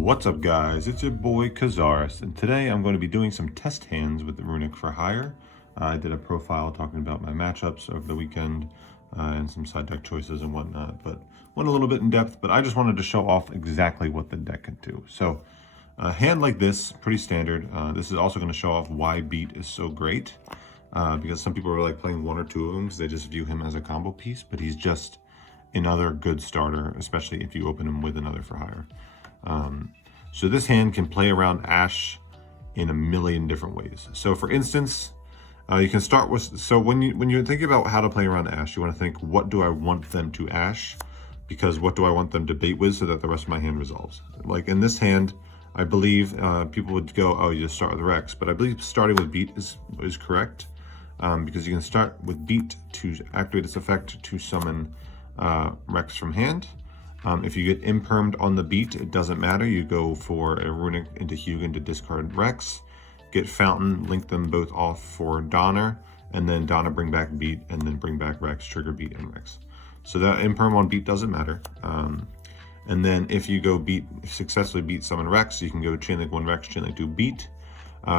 What's up, guys? It's your boy Kazaris, and today I'm going to be doing some test hands with the Runick for hire. I did a profile talking about my matchups over the weekend and some side deck choices and whatnot, but went a little bit in depth, but I just wanted to show off exactly what the deck can do. So a hand like this, pretty standard. This is also going to show off why Beat is so great, because some people are like playing one or two of them because they just view him as a combo piece, but he's just another good starter, especially if you open him with another for hire. So this hand can play around Ash in a million different ways. So for instance, you can start with, so when you're thinking about how to play around Ash, you want to think, what do I want them to Ash? Because what do I want them to bait with so that the rest of my hand resolves? Like in this hand, I believe people would go, oh, you just start with Rex, but I believe starting with Beat is correct, because you can start with Beat to activate its effect to summon Rex from hand. If you get impermed on the Beat, it doesn't matter. You go for a Runick into Hugin to discard Rex, get Fountain, link them both off for Donner, and then Donner bring back Beat, and then bring back Rex, trigger Beat and Rex. So that imperm on Beat doesn't matter. And then if you go successfully beat summon Rex, you can go Chainlink 1 Rex, Chainlink 2 Beat.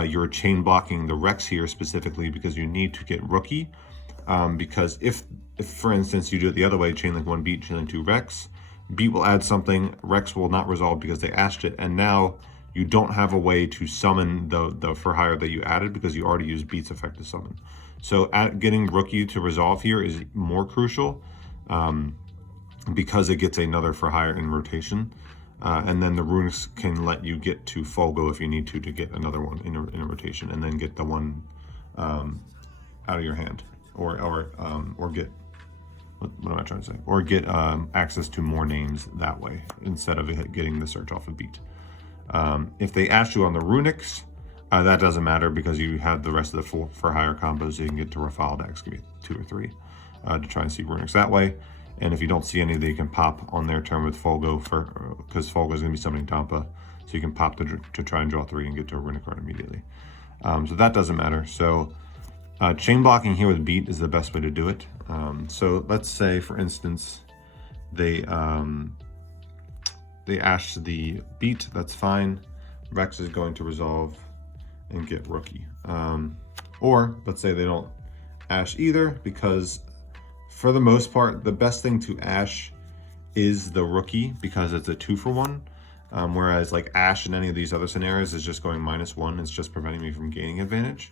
You're chain blocking the Rex here specifically because you need to get Rookie. Because if for instance you do it the other way, Chainlink 1 Beat, Chainlink 2 Rex, Beat will add something, Rex will not resolve because they ashed it, and now you don't have a way to summon the for hire that you added because you already used Beat's effect to summon. So getting Rookie to resolve here is more crucial because it gets another for hire in rotation. And then the Runicks can let you get to Folgo if you need to get another one in a rotation, and then get the one out of your hand, or get, what am I trying to say? Or get access to more names that way instead of getting the search off of Beat. If they ask you on the Runicks, that doesn't matter because you have the rest of the for hire combos. So you can get to Rafale to excavate 2 or 3 to try and see Runicks that way. And if you don't see any, they can pop on their turn with Folgo because Folgo is going to be summoning Dampa, so you can pop to try and draw 3 and get to a Runick card immediately. So that doesn't matter. So chain blocking here with Beat is the best way to do it. So let's say, for instance, they ash the Beat, that's fine. Rex is going to resolve and get Rookie. Or let's say they don't ash either, because for the most part, the best thing to ash is the Rookie because it's a 2-for-1. Whereas like ash in any of these other scenarios is just going -1. It's just preventing me from gaining advantage.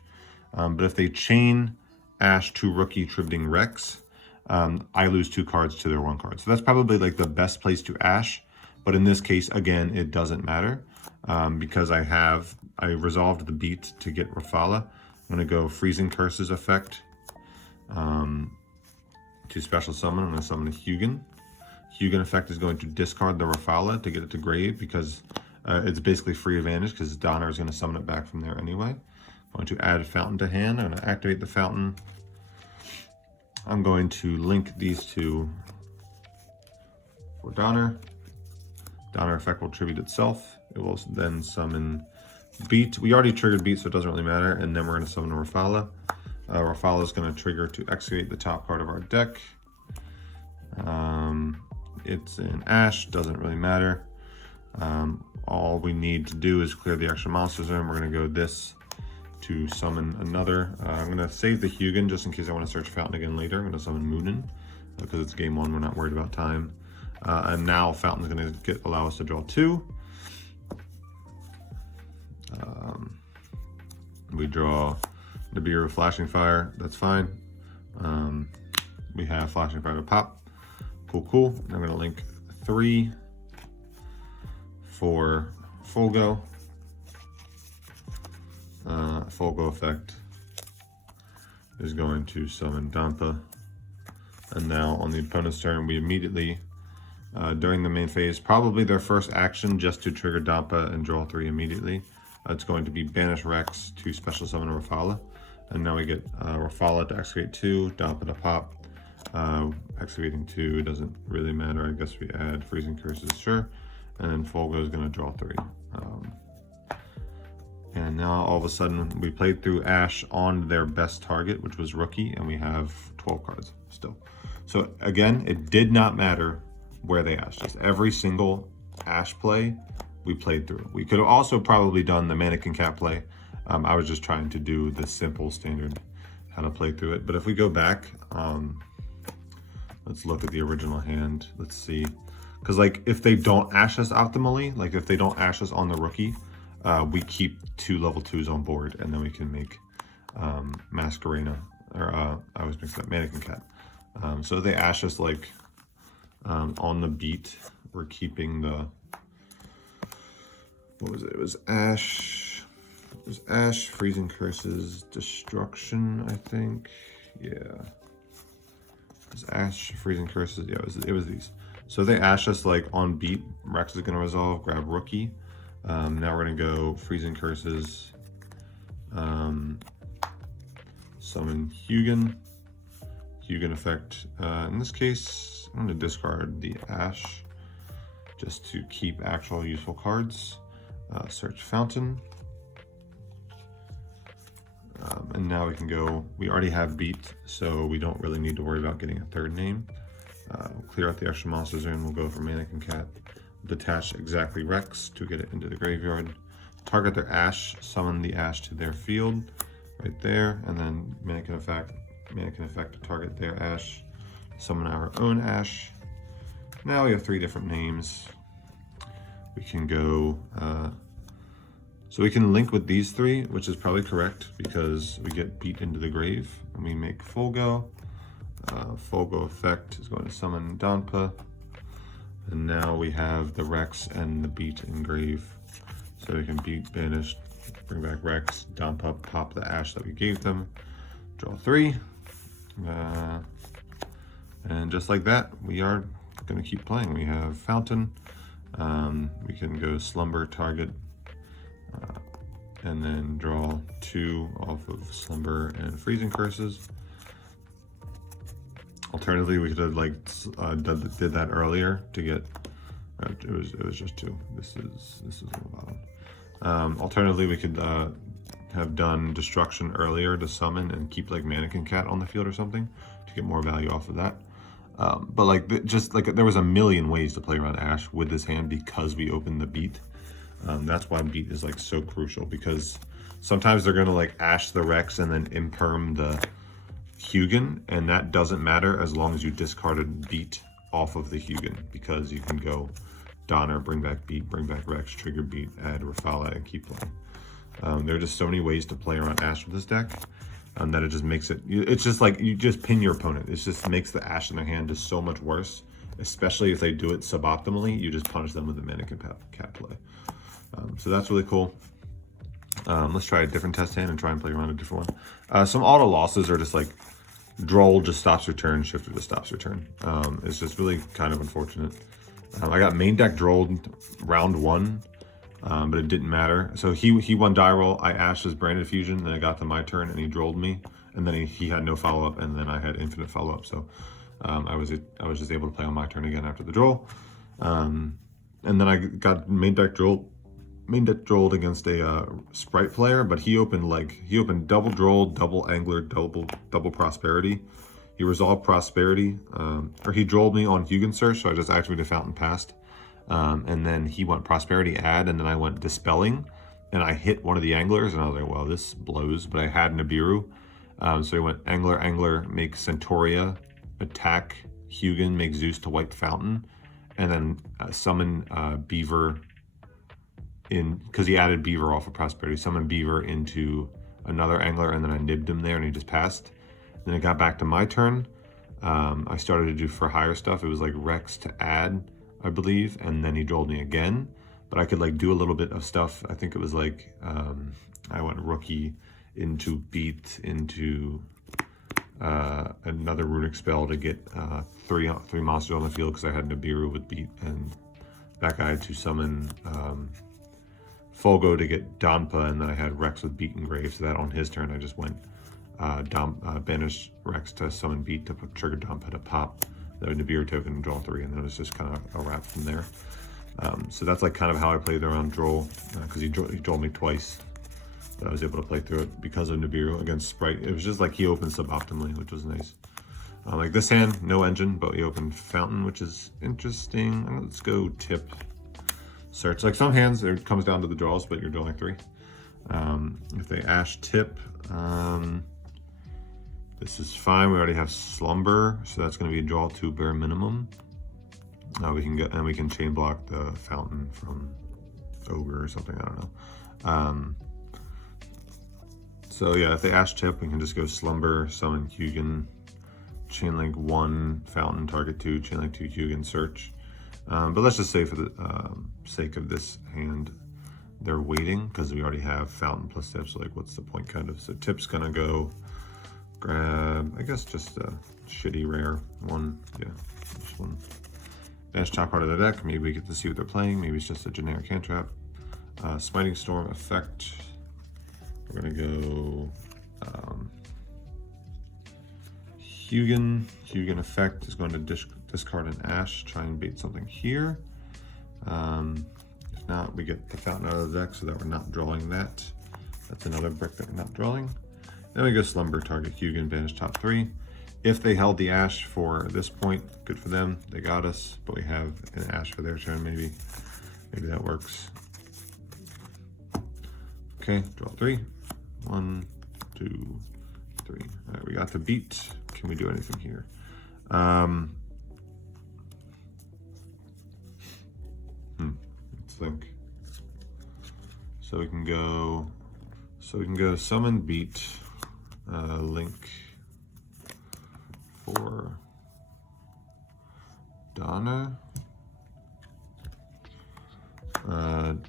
But if they chain Ash to Rookie tributing Rex, I lose 2 cards to their 1 card. So that's probably like the best place to Ash. But in this case, again, it doesn't matter because I resolved the Beat to get Rafala. I'm going to go Freezing Curses effect to special summon. I'm going to summon a Hugin. Hugin effect is going to discard the Rafala to get it to grave because it's basically free advantage because Donner is going to summon it back from there anyway. I'm going to add Fountain to hand. I'm going to activate the Fountain. I'm going to link these two for Donner. Donner effect will tribute itself. It will then summon Beat. We already triggered Beat, so it doesn't really matter. And then we're going to summon Rafala. Rafala is going to trigger to excavate the top card of our deck. It's an Ash, doesn't really matter. All we need to do is clear the extra monsters in. We're going to go this to summon another. I'm going to save the Hugin just in case I want to search Fountain again later. I'm going to summon Moonin because it's game 1. We're not worried about time. And now Fountain's going to allow us to draw 2. We draw Nibiru Flashing Fire. That's fine. We have Flashing Fire to pop. Cool. I'm going to link 3 for Folgo. Folgo effect is going to summon Dampa. And now on the opponent's turn, we immediately, during the main phase, probably their first action just to trigger Dampa and draw 3 immediately. It's going to be Banish Rex to special summon Rafala. And now we get Rafala to excavate 2, Dampa to pop. Excavating 2 doesn't really matter. I guess we add Freezing Curses, sure. And then Folgo is going to draw 3. And now all of a sudden we played through Ash on their best target, which was Rookie, and we have 12 cards still. So again, it did not matter where they ashed. Just every single Ash play we played through. We could have also probably done the mannequin cat play. I was just trying to do the simple standard how to play through it. But if we go back, let's look at the original hand. Let's see. Because like if they don't ash us optimally, like if they don't ash us on the rookie, we keep 2 level 2s on board, and then we can make Masquerena, or I was mixed up, Mannequin Cat. So if they ash us like on the beat, we're keeping the, what was it? It was Ash. It was Ash, Freezing Curses, Destruction, I think. Yeah. It was Ash, Freezing Curses. Yeah, it was these. So they ash us like on beat. Rex is gonna resolve, grab Rookie. Now we're gonna go Freezing Curses. Summon Hugin. Hugin effect. In this case, I'm gonna discard the Ash just to keep actual useful cards. Search Fountain. And now we can go, we already have beat, so we don't really need to worry about getting a third name. We'll clear out the extra monsters and we'll go for Mannequin Cat. Detach exactly Rex to get it into the graveyard. Target their Ash, summon the Ash to their field, right there, and then Mannequin effect to target their Ash, summon our own Ash. Now we have 3 different names. We can go, so we can link with these 3, which is probably correct because we get beat into the grave, and we make Folgo. Folgo effect is going to summon Donpa, and now we have the Rex and the beat in grave. So we can beat, banish, bring back Rex, Donpa, pop the Ash that we gave them, draw 3, and just like that, we are going to keep playing. We have Fountain. We can go Slumber, target, and then draw 2 off of Slumber and Freezing Curses. Alternatively, we could have like did that earlier to get. It was just 2. This is on the bottom. Alternatively, we could have done Destruction earlier to summon and keep like Mannequin Cat on the field or something to get more value off of that. But like just like there was a million ways to play around Ash with this hand because we opened the beat. That's why beat is like so crucial, because sometimes they're gonna like ash the Rex and then imperm the Hugin, and that doesn't matter as long as you discarded beat off of the Hugin, because you can go Donner, bring back beat, bring back Rex, trigger beat, add Rafala, and keep playing. There are just so many ways to play around Ash with this deck, that it just makes it, it's just like you just pin your opponent. It just makes the Ash in their hand just so much worse, especially if they do it suboptimally. You just punish them with the Mannequin Cat play. So that's really cool. Let's try a different test hand and try and play around a different one. Some auto losses are just like Droll just stops your turn, Shifter just stops your turn. It's just really kind of unfortunate. I got main deck Drolled round 1, but it didn't matter. So he won die roll, I ashed his Branded Fusion, then I got to my turn and he Drolled me, and then he had no follow-up, and then I had infinite follow-up. So I was just able to play on my turn again after the Droll. And then I got main deck Drolled against a Sprite player, but he opened double Droll, double Angler, double Prosperity. He resolved Prosperity, or he Drolled me on Hugin Search, so I just activated Fountain Past. And then he went Prosperity Add, and then I went Dispelling, and I hit one of the Anglers, and I was like, well, this blows, but I had Nibiru. So he went Angler, make Centauria, attack Hugin, make Zeus to wipe Fountain, and then summon Beaver in, because he added Beaver off of Prosperity, summon Beaver into another Angler, and then I nibbed him there and he just passed. Then it got back to my turn. I started to do for higher stuff. It was like Rex to add, I believe, and then he Drolled me again. But I could like do a little bit of stuff. I think it was like I went Rookie into beat into another Runick spell to get three monsters on the field because I had Nibiru with beat, and that guy to summon Folgo to get Donpa, and then I had Rex with beat and grave, so that on his turn I just went banish Rex to summon beat to trigger Donpa to pop the Nibiru token and draw 3, and then it was just kind of a wrap from there. So that's like kind of how I played around Droll, because he Drolled me twice, but I was able to play through it because of Nibiru against Sprite. It was just like he opened suboptimally, which was nice. Like this hand, no engine, but he opened Fountain, which is interesting. Let's go tip. search. Like some hands, it comes down to the draws, but you're drawing 3. If they ash tip, this is fine. We already have slumber, so that's going to be a draw 2 bare minimum. We can chain block the fountain from ogre or something. I don't know. So yeah, if they ash tip, we can just go slumber, summon Hugin, chain link 1, fountain, target 2, chain link 2, Hugin, search. But let's just say for the sake of this hand, they're waiting because we already have fountain plus tip. So like, what's the point kind of? So tip's gonna go grab, I guess, just a shitty rare one. Yeah, just one. Banish top part of the deck. Maybe we get to see what they're playing. Maybe it's just a generic hand trap. Smiting Storm effect. We're gonna go Hugin. Hugin effect is going to discard an ash, try and bait something here. If not, we get the fountain out of the deck so that we're not drawing that. That's another brick that we're not drawing. Then we go slumber, target Hugin, banish top 3. If they held the ash for this point, good for them. They got us, but we have an ash for their turn. Maybe that works. Okay, draw 3. 1, 2, 3. All right, we got the beat. Can we do anything here? Let's think. So we can go summon beat, link for Donna,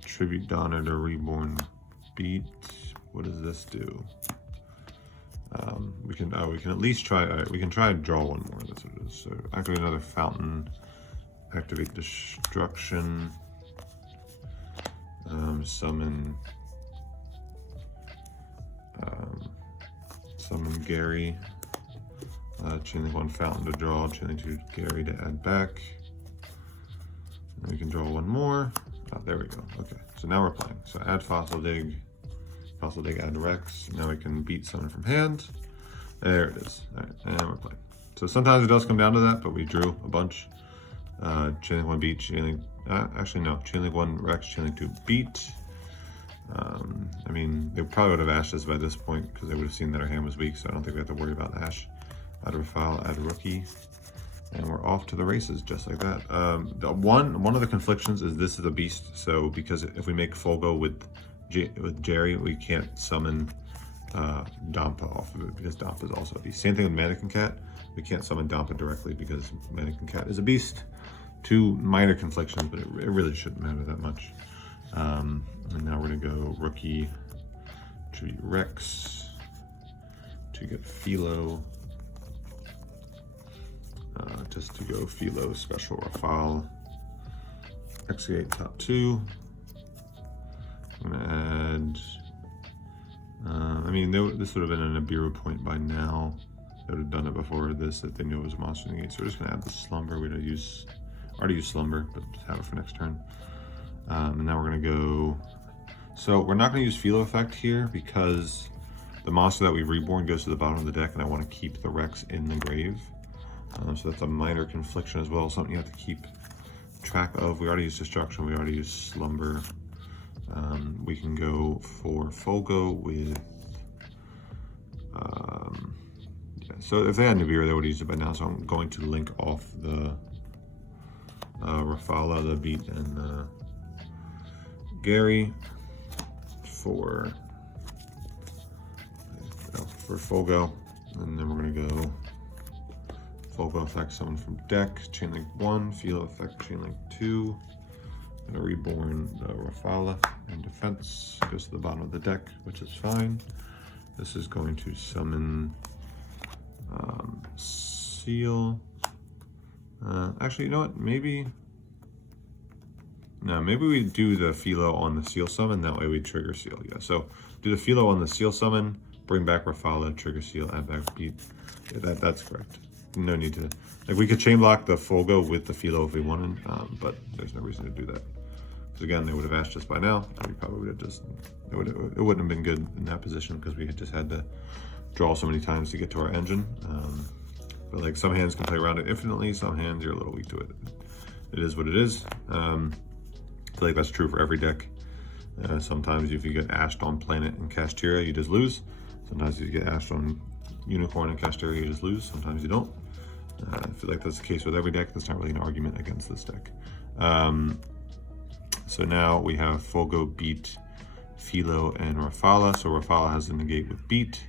tribute Donna to reborn beat. What does this do? We can at least try. We can try and draw one more. That's what it is. So activate another fountain. Activate destruction. Summon Gary. Chain link 1 fountain to draw. Chain link 2 Gary to add back. And we can draw one more. Oh, there we go. Okay, so now we're playing. So add fossil dig. Fossil dig, add Rex. Now we can beat summon from hand. There it is. All right, and we're playing. So sometimes it does come down to that, but we drew a bunch. Chain link 1 beat, chain link, actually no, chain link 1 Rex, chain link 2 beat. I mean, they probably would have ashed us by this point because they would have seen that our hand was weak, so I don't think we have to worry about ash. Add a file, add a rookie. And we're off to the races just like that. One of the conflictions is this is a beast, so because if we make Folgo with Jerry, we can't summon Dampa off of it because Dampa is also a beast. Same thing with Mannequin Cat. We can't summon Dampa directly because Mannequin Cat is a beast. 2 minor conflictions, but it really shouldn't matter that much. And now we're gonna go rookie, tribute Rex to get Philo. Just to go Philo special Rafale. Execute top 2. I'm gonna add. I mean, this would have been an Abiru point by now. They would have done it before this if they knew it was a monster negate. So we're just gonna add the slumber. We don't use, already use slumber, but just have it for next turn. And now we're gonna go. So we're not gonna use Philo effect here because the monster that we've reborn goes to the bottom of the deck, and I want to keep the Rex in the grave. So that's a minor confliction as well, something you have to keep track of. We already used destruction. We already used slumber. We can go for Folgo with. Yeah, so if they had Nibiru, they would have used it by now. So I'm going to link off the Rafala, the beat, and Gary for Folgo, and then we're gonna go Folgo effect summon from deck, chain link 1, Philo effect, chain link 2. Gonna reborn the Rafala and defense, goes to the bottom of the deck, which is fine. This is going to summon Seal. Actually, you know what? Maybe we do the Philo on the Seal summon. That way we trigger Seal. Yeah. So do the Philo on the Seal summon, bring back Rafala, trigger Seal, add back beat. Yeah, that's correct. No need to. Like we could chain block the Folgo with the Philo if we wanted, but there's no reason to do that. Because again, they would have ashed us by now. And we probably would have just. It wouldn't have been good in that position because we had just had to draw so many times to get to our engine. But like some hands can play around it infinitely. Some hands you're a little weak to it. It is what it is. feel like that's true for every deck. Sometimes if you get ashed on Planet and Castera, you just lose. Sometimes if you get ashed on Unicorn and Castera, you just lose. Sometimes you don't. I feel like that's the case with every deck. That's not really an argument against this deck. So now we have Folgo, Beat, Philo, and Rafala. So Rafala has the negate with Beat.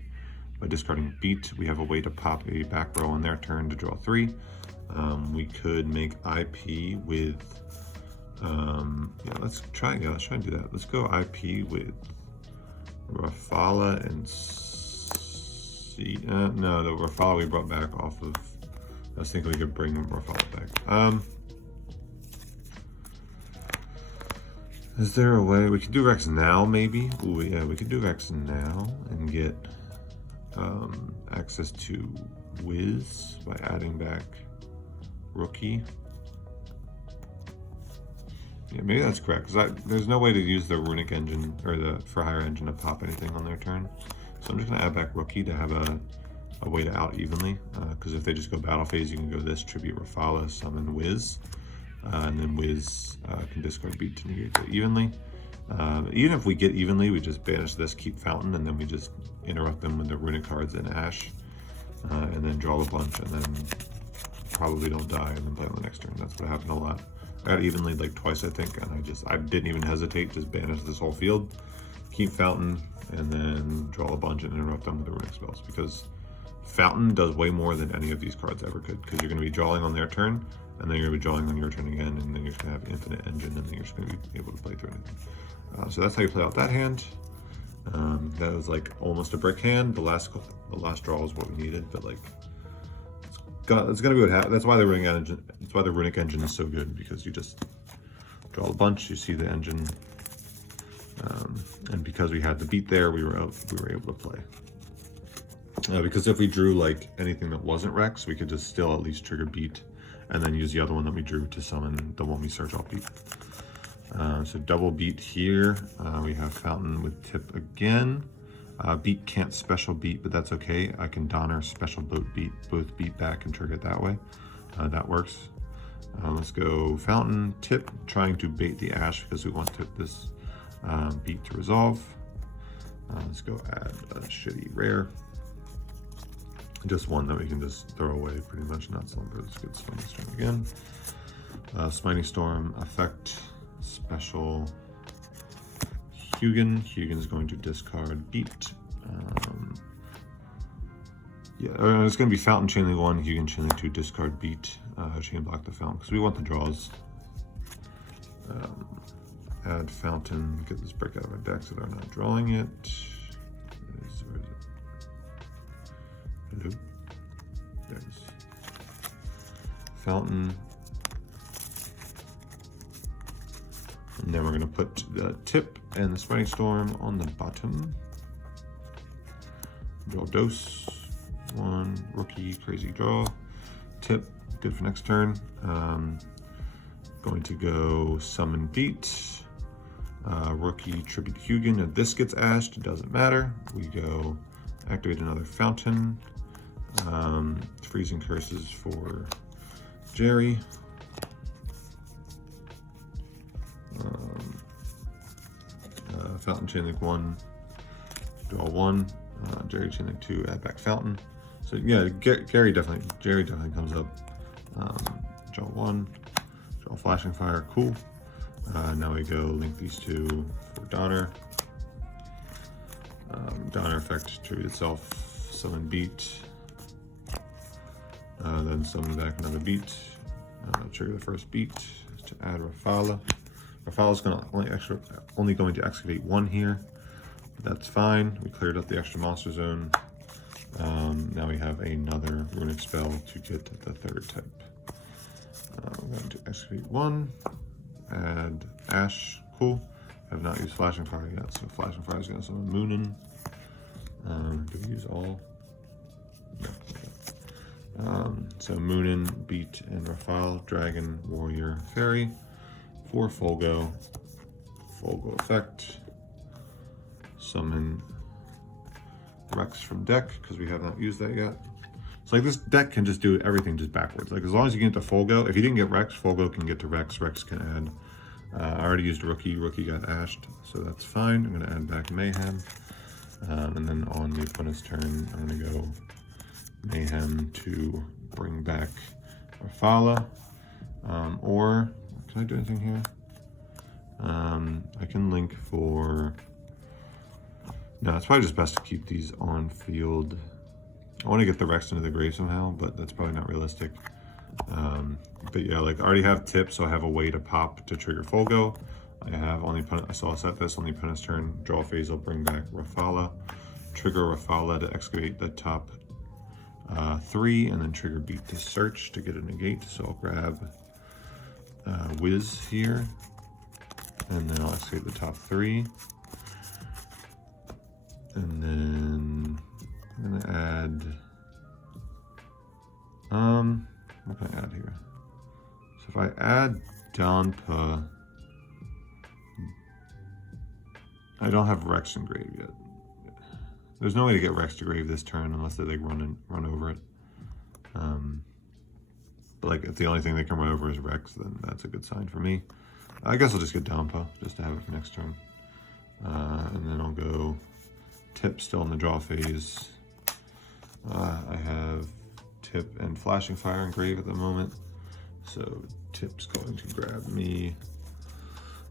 By discarding Beat, we have a way to pop a back row on their turn to draw 3. We could make IP with, yeah, let's try and do that. Let's go IP with Rafala and no, the Rafala we brought back off of, I was thinking we could bring Rafala back. Is there a way we could do Rex now, maybe? Ooh, yeah, we could do Rex now and get access to Wiz by adding back Rookie. Yeah, maybe that's correct, because there's no way to use the Runick engine or the For Hire engine to pop anything on their turn. So I'm just gonna add back Rookie to have a way to out evenly, because if they just go battle phase, you can go this, tribute Rafala, summon Wiz, and then Wiz can discard Beat to negate it evenly. Even if we get evenly, we just banish this, keep Fountain, and then we just interrupt them with the Runick cards and Ash, and then draw a bunch, and then probably don't die, and then play on the next turn. That's what happened a lot. I got evenly like twice, I think, and I didn't even hesitate, just banish this whole field, keep Fountain, and then draw a bunch and interrupt them with the Runick spells, because Fountain does way more than any of these cards ever could, because you're going to be drawing on their turn, and then you're going to be drawing on your turn again, and then you're just going to have infinite engine, and then you're just going to be able to play through anything. So that's how you play out that hand. That was like almost a brick hand. The last draw is what we needed, but like it's gonna be what happens. That's why the Runick engine. That's why the Runick engine is so good, because you just draw a bunch, you see the engine, and because we had the Beat there, we were able to play. Because if we drew like anything that wasn't Rex, we could just still at least trigger Beat, and then use the other one that we drew to summon the one we search off Beat. So double Beat here. We have Fountain with Tip again. Beat can't special Beat, but that's okay. I can Donner special both Beat back and trigger it that way. That works. Let's go Fountain, Tip, trying to bait the Ash because we want this Beat to resolve. Let's go add a shitty rare. Just one that we can just throw away pretty much, not Slumber. Let's get Smiting Storm again. Smiting Storm effect. Special Hugin. Hugin's going to discard Beat. Yeah, it's going to be Fountain Chainlink 1, Hugin Chainlink 2, discard Beat, chain block the Fountain, because we want the draws. Add Fountain, get this break out of our deck so they're not drawing it. Where is it? Hello? There it is. Fountain. And then we're going to put the Tip and the Smiting Storm on the bottom. Draw Dose. 1, Rookie, crazy draw. Tip, good for next turn. Going to go Summon Beat. Rookie, Tribute Hugin. If this gets ashed, it doesn't matter. We go activate another Fountain. Freezing Curses for Jerry. Fountain Chainlink 1, draw 1, Jerry Chainlink 2, add back Fountain. So yeah, Jerry definitely comes up. Draw 1, draw Flashing Fire, cool. Now we go link these two for Donner. Donner effect, tribute itself, summon Beat, then summon back another Beat, trigger the first Beat to add Rafala. Rafala's only going to excavate 1 here. That's fine. We cleared up the extra monster zone. Now we have another Runick spell to get the 3rd type. We're going to excavate 1, add Ash, cool. Have not used Flashing Fire yet, so Flashing Fire is going to summon Moonin. Do we use all? No. So Moonin, Beat, and Rafal, Dragon, Warrior, Fairy. 4 Folgo effect, summon Rex from deck, because we have not used that yet. So like this deck can just do everything just backwards. Like as long as you get to Folgo, if you didn't get Rex, Folgo can get to Rex, Rex can I already used Rookie. Rookie got ashed, so that's fine. I'm gonna add back Mayhem. And then on the opponent's turn, I'm gonna go Mayhem to bring back Rafala. Or, can I do anything here? I can link for... No, it's probably just best to keep these on field. I want to get the Rex into the grave somehow, but that's probably not realistic. But yeah, like I already have tips, so I have a way to pop to trigger Folgo. I have on the opponent, I saw set this on the opponent's turn. Draw phase, I'll bring back Rafala. Trigger Rafala to excavate the top 3, and then trigger Beat to search to get a negate. So I'll grab Wiz here, and then I'll excavate the top 3. And then I'm gonna add, what can I add here? So if I add Donpa, I don't have Rex in grave yet. There's no way to get Rex to grave this turn unless they like run over it. But like if the only thing they can run over is Rex, then that's a good sign for me. I guess I'll just get Donpa just to have it for next turn. And then I'll go Tip still in the draw phase. I have Tip and Flashing Fire in grave at the moment. So Tip's going to grab me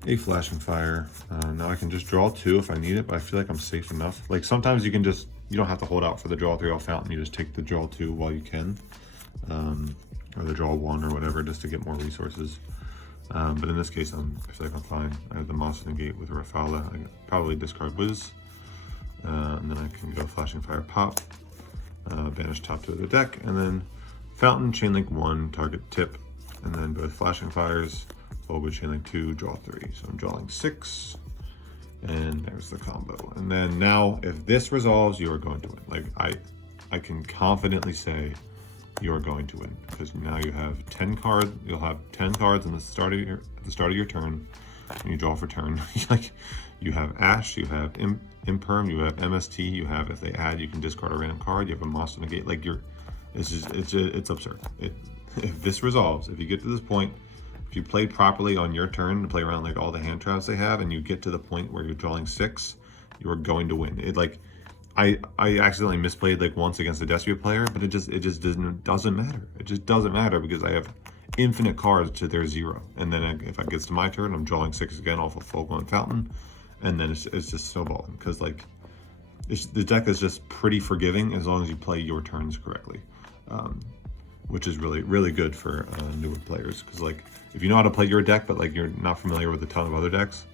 a Flashing Fire. Now I can just draw 2 if I need it, but I feel like I'm safe enough. Like sometimes you can just, you don't have to hold out for the draw 3 off fountain. You just take the draw 2 while you can. Or the draw 1 or whatever, just to get more resources. But in this case, I feel like I'm fine. I have the Monster Negate with Rafala. I could probably discard Wiz. And then I can go Flashing Fire pop, banish top 2 of the deck, and then Fountain, Chainlink 1, target Tip, and then both Flashing Fires, Folgo, Chainlink 2, draw 3. So I'm drawing 6, and there's the combo. And then now, if this resolves, you are going to win. Like I can confidently say you are going to win, because now you have 10 cards. You'll have 10 cards at the start of your turn, and you draw for turn. Like you have Ash, you have Imperm, you have MST, you have, if they add, you can discard a random card, you have a Monster Negate. Like it's absurd. If this resolves, if you get to this point, if you play properly on your turn to play around like all the hand traps they have, and you get to the point where you're drawing 6, you are going to win. It like, I accidentally misplayed like once against a Despia player, but it just doesn't matter. It just doesn't matter because I have infinite cards to their 0. And then if it gets to my turn, I'm drawing 6 again off of Folgo and Fountain. And then it's just snowballing, because like the deck is just pretty forgiving as long as you play your turns correctly, which is really good for newer players. Because like if you know how to play your deck, but like you're not familiar with a ton of other decks,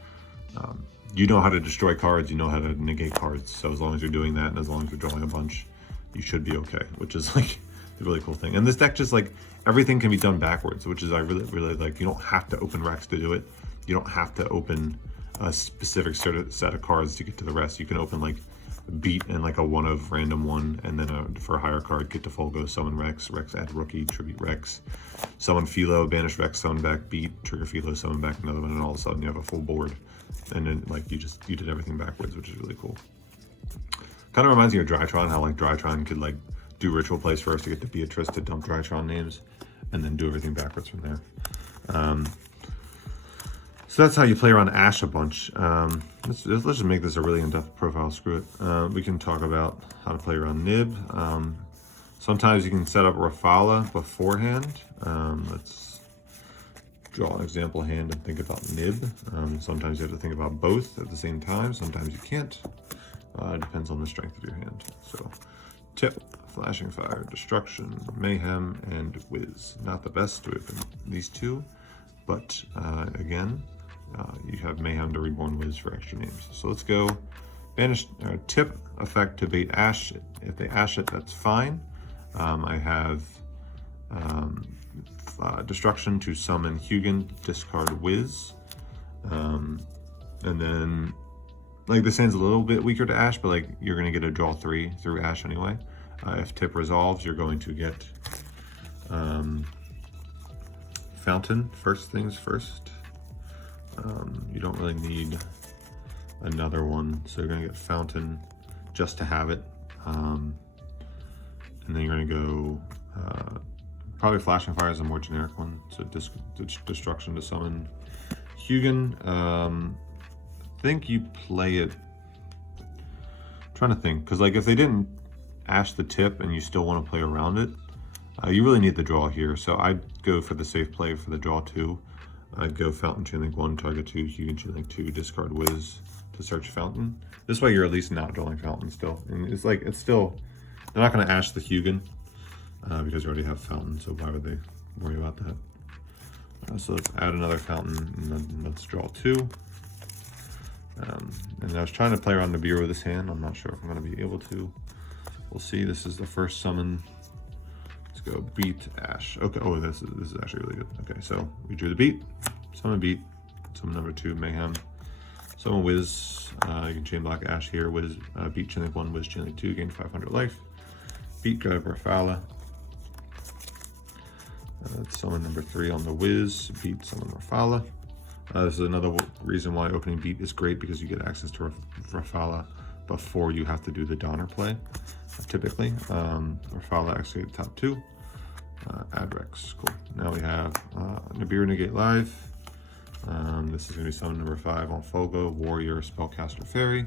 you know how to destroy cards, you know how to negate cards. So as long as you're doing that, and as long as you're drawing a bunch, you should be okay. Which is like a really cool thing. And this deck just like everything can be done backwards, which is I really like. You don't have to open Rex to do it. You don't have to open a specific set of cards to get to the rest. You can open like Beat and like a 1 of random 1, and then for a higher card, get to Folgo, summon Rex, add Rookie, tribute Rex, summon Philo, banish Rex, summon back Beat, trigger Philo, summon back another one, and all of a sudden you have a full board. And then like you did everything backwards, which is really cool. Kind of reminds me of Drytron, how like Drytron could like do ritual plays first to get to Beatrice to dump Drytron names, and then do everything backwards from there. So that's how you play around Ash a bunch. Let's just make this a really in-depth profile, screw it. We can talk about how to play around Nib. Sometimes you can set up Rafala beforehand. Let's draw an example hand and think about Nib. Sometimes you have to think about both at the same time. Sometimes you can't. It depends on the strength of your hand. So Tip, Flashing Fire, Destruction, Mayhem, and Wiz. Not the best to open these 2, but again, you have Mayhem to Reborn Wiz for extra names. So let's go banish Tip effect to bait Ash. If they Ash it, that's fine. I have Destruction to summon Hugin, discard Wiz. And then like this hand's a little bit weaker to Ash, but like you're gonna get a draw 3 through Ash anyway. If Tip resolves, you're going to get Fountain, first things first. You don't really need another one, so you're gonna get Fountain just to have it. And then you're gonna go probably Flashing Fire is a more generic one, so Destruction to summon Hugin, I think you play it. I'm trying to think, because like if they didn't ash the tip and you still want to play around it, you really need the draw here. So I'd go for the safe play for the draw 2. I'd go Fountain Chainlink 1, target 2, Hugin Chainlink 2, discard Wiz to search Fountain. This way you're at least not drawing Fountain still. And it's like, it's still, they're not going to ash the Hugin because you already have Fountain, so why would they worry about that? So let's add another Fountain, and then let's draw 2. And I was trying to play around Nibiru with this hand. I'm not sure if I'm going to be able to. We'll see. This is the first summon. Let's go beat Ash. Okay. Oh, this is actually really good. Okay, so we drew the beat. Summon beat. Summon number 2 Mayhem. Summon Wiz. You can chain block Ash here. Wiz beat Chainlink 1. Wiz Chainlink 2. Gain 500 life. Beat Drive Rafala. Summon number 3 on the Wiz. Beat Summon Rafala. This is another reason why opening beat is great, because you get access to Rafala before you have to do the Donner play, typically. Rafala execute top 2. Add Rex. Cool. Now we have Nibiru Negate Live. This is going to be summon number 5 on Fogo, Warrior, Spellcaster, Fairy.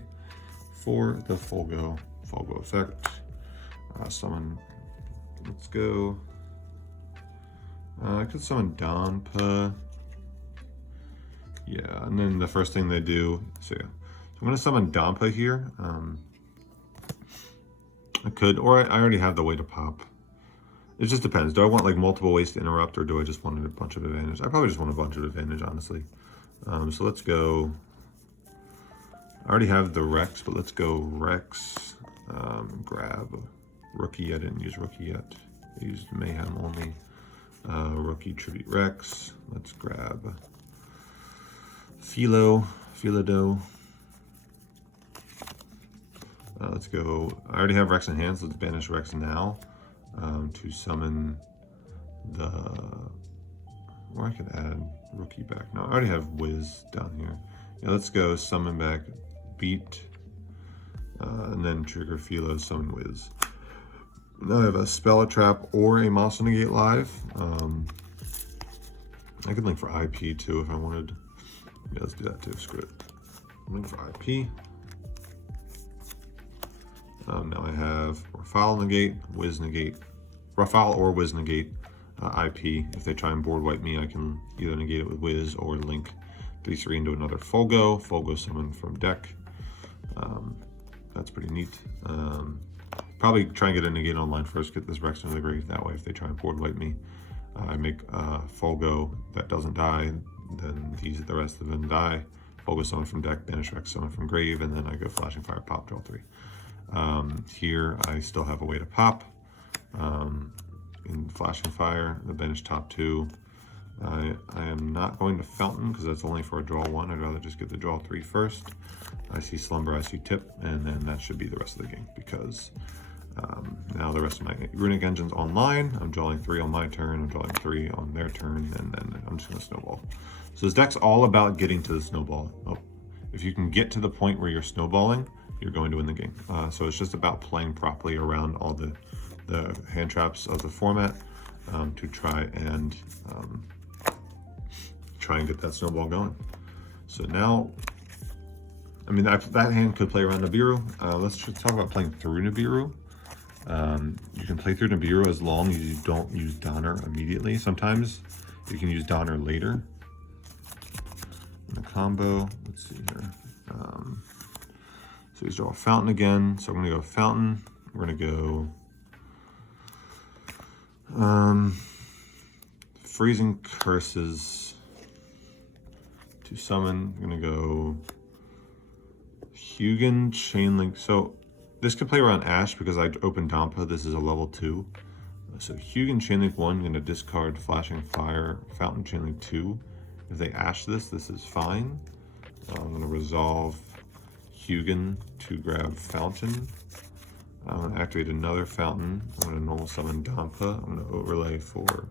For the Fogo effect. Summon. Let's go. I could summon Donpa. Yeah, and then the first thing they do, so yeah. So I'm gonna summon Donpa here. I could, or I already have the way to pop. It just depends. Do I want like multiple ways to interrupt, or do I just want a bunch of advantage? I probably just want a bunch of advantage, honestly. So let's go. I already have the Rex, but let's go Rex. Grab Rookie. I didn't use Rookie yet. I used Mayhem only. Rookie Tribute Rex. Let's grab Philado. Let's go. I already have Rex in hand, so let's banish Rex now to summon the. Or I could add Rookie back. No, I already have Wiz down here. Yeah, let's go summon back Beat, and then trigger Philo, summon Wiz. Now I have a Spell Trap or a Monster Negate Live. I could link for IP too if I wanted. Yeah, let's do that too. Screw it. Link for IP. Now I have Rafale Negate, Wiz Negate, Rafale or Wiz Negate IP. If they try and board wipe me, I can either negate it with Wiz or link 3/3 into another Fogo summon from deck. That's pretty neat. Probably try and get a negate online first, get this Rex into the grave. That way, if they try and board wipe me, I make Fogo that doesn't die. Then the rest of them die. Fogo summon from deck, banish Rex summon from grave, and then I go Flashing Fire, pop, draw 3. Here I still have a way to pop. In Flashing Fire, the banish top 2. I am not going to Fountain because that's only for a draw 1. I'd rather just get the draw 3 first. I see Slumber, I see Tip, and then that should be the rest of the game, because now the rest of my Runick engine's online. I'm drawing 3 on my turn, I'm drawing 3 on their turn, and then I'm just going to snowball. So this deck's all about getting to the snowball. If you can get to the point where you're snowballing, you're going to win the game. So it's just about playing properly around all the hand traps of the format to try and get that snowball going. So now, I mean, that hand could play around Nibiru. Let's just talk about playing through Nibiru. You can play through Nibiru as long as you don't use Donner immediately. Sometimes you can use Donner later in the combo. Let's see here. So we draw a Fountain again. So we're gonna go Fountain. We're gonna go Freezing Curses to summon. I'm gonna go Hugin Chainlink. So this could play around Ash because I opened Donpa. This is a level 2. So Hugin Chainlink 1, I'm gonna discard Flashing Fire, Fountain Chainlink 2. If they Ash this is fine. I'm gonna resolve Hugin to grab Fountain. I'm gonna activate another Fountain. I'm gonna normal summon Donpa. I'm gonna overlay for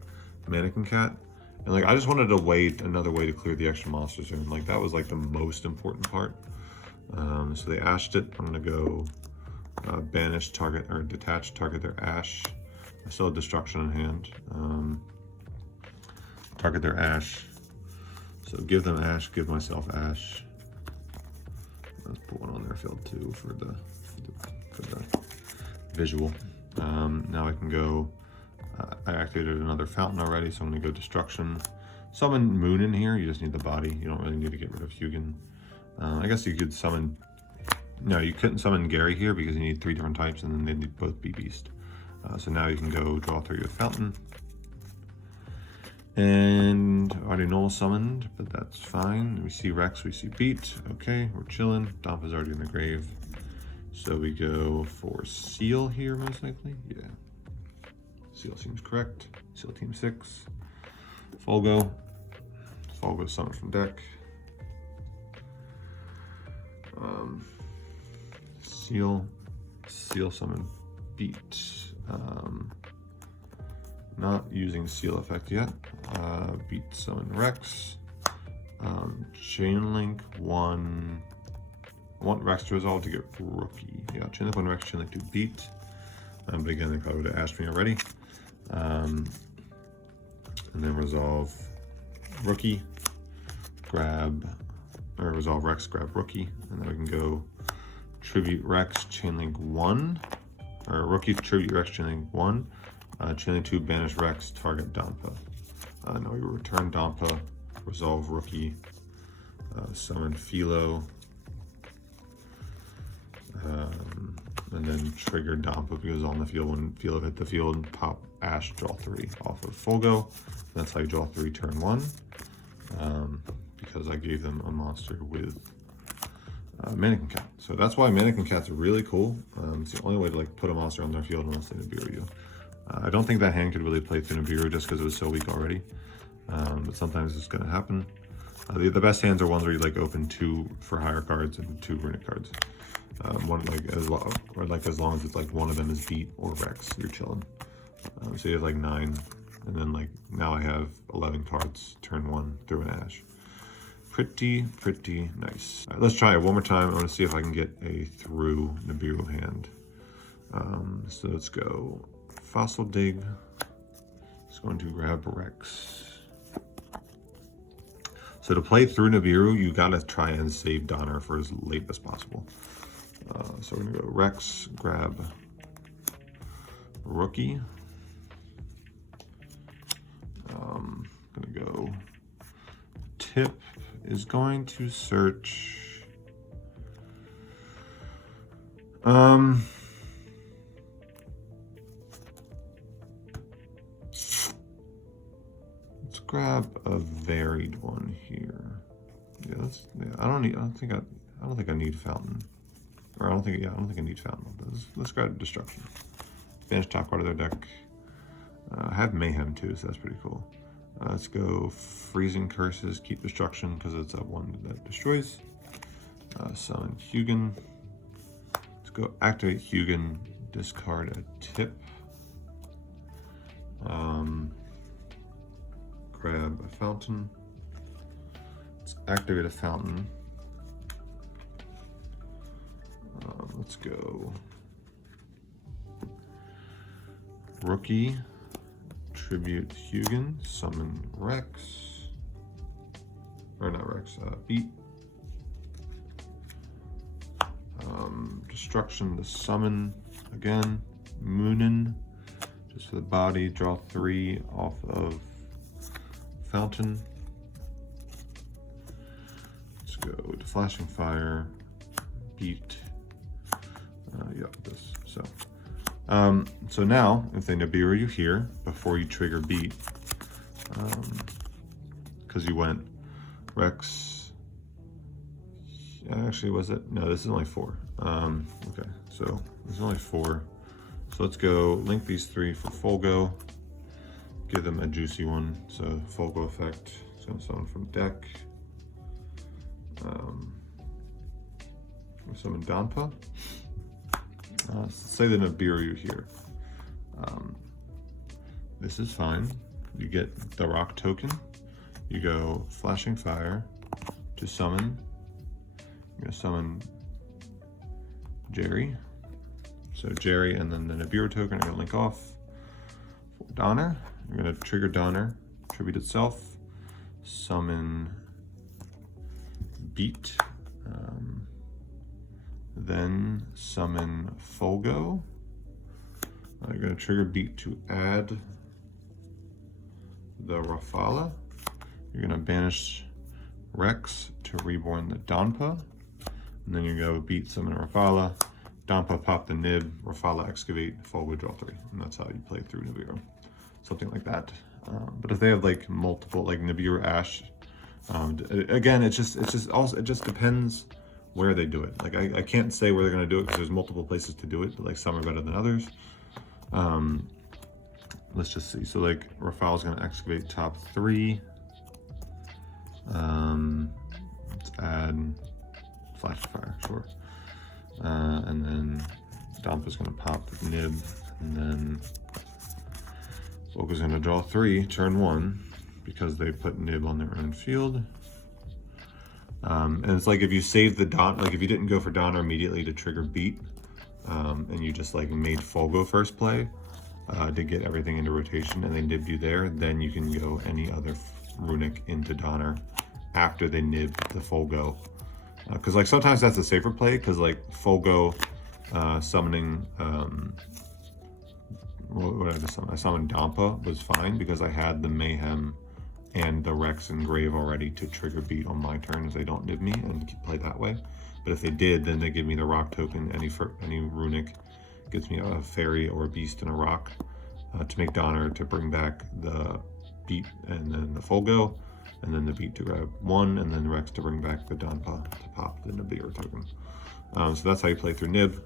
Mannequin Cat. And like, I just wanted to wait another way to clear the extra monster zone. Like, that was like the most important part. So they ashed it. I'm gonna go banish target, or detach target their Ash. I still have Destruction in hand. Target their Ash. So give them Ash, give myself Ash. Let's put one on their field too for the visual. Now I can go, I activated another fountain already, so I'm gonna go Destruction. Summon Moon in here, you just need the body. You don't really need to get rid of Hugin. I guess you could summon, no, you couldn't summon Gary here because you need 3 different types and then they need both be Beast. So now you can go draw 3 with Fountain. And already null summoned, but that's fine. We see Rex, we see Beat. Okay, we're chilling. Dompa's already in the grave. So we go for Seal here, most likely. Yeah. Seal seems correct. Seal team 6. Folgo. Folgo summon from deck. Seal summon Beat. Not using Seal effect yet. Beat summon Rex. Chain Link 1. I want Rex to resolve to get Rookie. Yeah, Chain Link 1 Rex, Chain Link 2 Beat. But again, they probably would have asked me already. And then resolve Rookie. Resolve Rex, grab Rookie. And then we can go Tribute Rex, Chain Link 1. Or Rookie, Tribute Rex, Chain Link 1. Chain Link 2, Banish Rex, target Dompa. Now we return Dompa, resolve Rookie, summon Philo, and then trigger Dompa because on the field when Philo hit the field, pop Ash, draw 3 off of Folgo. That's how you draw 3 turn 1, because I gave them a monster with Mannequin Cat. So that's why Mannequin Cat's really cool. It's the only way to like put a monster on their field unless they Nibiru you. I don't think that hand could really play through Nibiru just because it was so weak already. But sometimes it's going to happen. The best hands are ones where you like open 2 for higher cards and 2 Runick cards. One like as long as it's like one of them is Beat or Rex, you're chilling. So you have like 9, and then like now I have 11 cards. Turn 1 through an Ash. Pretty nice. All right, let's try it one more time. I want to see if I can get a through Nibiru hand. So let's go. Fossil Dig. Just going to grab Rex. So to play through Nibiru, you gotta try and save Donner for as late as possible. So we're gonna go Rex, grab Rookie. Gonna go Tip is going to search. Let's grab a varied one here. Yeah, I don't think I need Fountain. Or I don't think I need Fountain. Let's grab Destruction. Banish top card of their deck. I have Mayhem too, so that's pretty cool. Let's go Freezing Curses, keep Destruction because it's a one that destroys. Summon Hugin. Let's go activate Hugin, discard a Tip. Grab a Fountain. Let's activate a Fountain. Let's go Rookie, tribute Hugin, summon Rex, or not Rex, Beat. Destruction to summon again, Moonin, just for the body, draw 3 off of Fountain. Let's go to Flashing Fire, Beat. This. So now, if they Nibiru you here before you trigger Beat, because you went Rex. Actually, was it? No, this is only 4. Okay, so there's only 4. So let's go link these 3 for Folgo. Give them a juicy one. So Folgo effect. It's gonna summon from deck. Summon Donpa. Say the Nibiru here. This is fine. You get the rock token. You go Flashing Fire to summon. You're gonna summon Jerry. So Jerry and then the Nibiru token are gonna link off. For Donner, you're gonna trigger Donner, tribute itself, summon Beat. Then summon Folgo. You're going to trigger Beat to add the Rafala. You're going to banish Rex to reborn the Donpa. And then you go Beat, summon Rafala, Donpa, pop the Nib, Rafala, excavate, Folgo, draw 3. And that's how you play through Nibiru. Something like that. But if they have like multiple, like Nibiru Ash, again, it just depends where they do it. Like I can't say where they're going to do it because there's multiple places to do it, but like some are better than others. Let's just see. So like Rafale's going to excavate top 3. Let's add Flash Fire, sure. And then Donpa's going to pop the Nib, and then Folgo's going to draw 3, turn 1, because they put Nib on their own field. And it's like if you save the Don, like if you didn't go for Donner immediately to trigger Beat, and you just like made Folgo first play to get everything into rotation, and they nibbed you there, then you can go any other Runick into Donner after they nib the Folgo. Because like sometimes that's a safer play, because like Folgo summoning, what did I just summon? I summoned Donpa was fine because I had the Mayhem and the Rex and Grave already to trigger Beat on my turn as they don't nib me and play that way. But if they did, then they give me the rock token. Any Runick gets me a fairy or a beast and a rock to make Donner to bring back the Beat and then the Folgo, and then the Beat to grab 1, and then the Rex to bring back the Donpa to pop the Nibiru token. So that's how you play through Nib.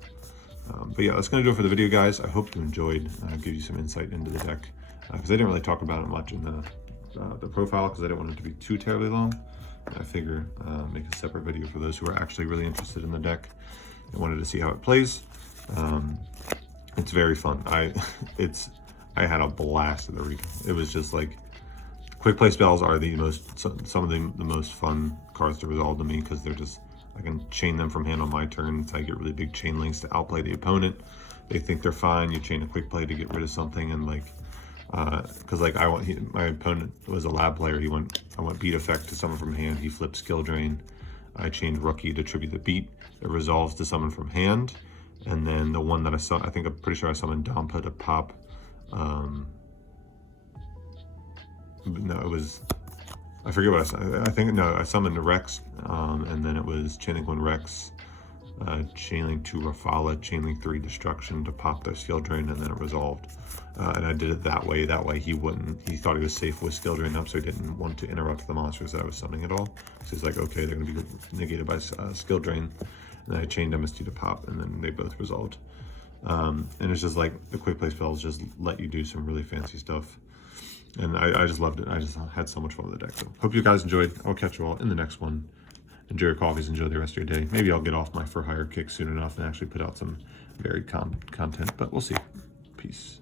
But yeah, that's going to do it for the video, guys. I hope you enjoyed. Give you some insight into the deck, because I didn't really talk about it much in the profile because I didn't want it to be too terribly long. I figure make a separate video for those who are actually really interested in the deck and wanted to see how it plays. It's very fun. I had a blast at the reading. It was just like, quick play spells are some of the most fun cards to resolve to me, because they're just, I can chain them from hand on my turn, so I get really big chain links to outplay the opponent. They think they're fine. You chain a quick play to get rid of something, and like, because like my opponent was a lab player. I went Beat effect to summon from hand. He flipped Skill Drain. I chained Rookie to tribute the Beat. It resolves to summon from hand, and then the one that I'm pretty sure I summoned Donpa to pop. No, it was, I forget what I summoned Rex, and then it was Chainlink 1 Rex, Chainlink 2 Rafala, Chainlink 3 Destruction to pop their Skill Drain, and then it resolved. And I did it that way. That way he thought he was safe with Skill Drain up, so he didn't want to interrupt the monsters that I was summoning at all. So he's like, okay, they're going to be negated by Skill Drain. And then I chained MS2 to pop, and then they both resolved. And it's just like, the quick play spells just let you do some really fancy stuff. And I just loved it. I just had so much fun with the deck. So hope you guys enjoyed. I'll catch you all in the next one. Enjoy your coffees. Enjoy the rest of your day. Maybe I'll get off my for hire kick soon enough and actually put out some varied content, but we'll see. Peace.